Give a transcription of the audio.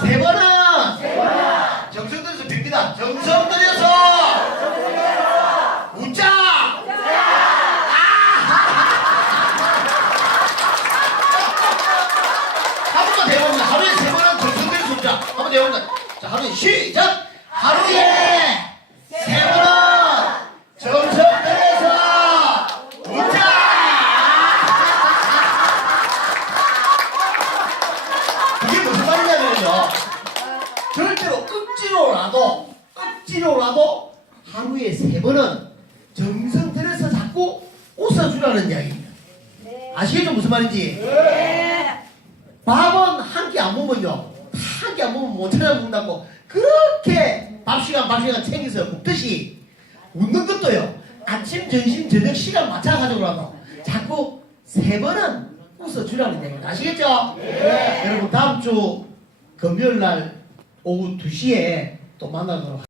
세 번은 정성 들여서 빕니다. 정성 들여서 웃자. 한 번만 더 해봅니다. 하루에 세 번은 정성 들여서 웃자. 한번더 해봅니다. 자, 하루에 시작. 하루에 세 번은 정성 들여서 웃자. 이게 무슨 말이냐면요. 절대로 억지로라도 억지로라도 하루에 세 번은 정성 들여서 자꾸 웃어주라는 이야기입니다. 아시겠죠 무슨 말인지? 밥은 한 끼 안 먹으면요. 한 끼 안 먹으면 못 찾아 먹는다고 그렇게 밥 시간 밥 시간 챙겨서 먹듯이 웃는 것도요. 아침 점심 저녁 시간 맞춰가지고라도 자꾸 세 번은 웃어주라는 얘기입니다. 아시겠죠? 여러분 다음 주 금요일 날 오후 2시에 또 만나도록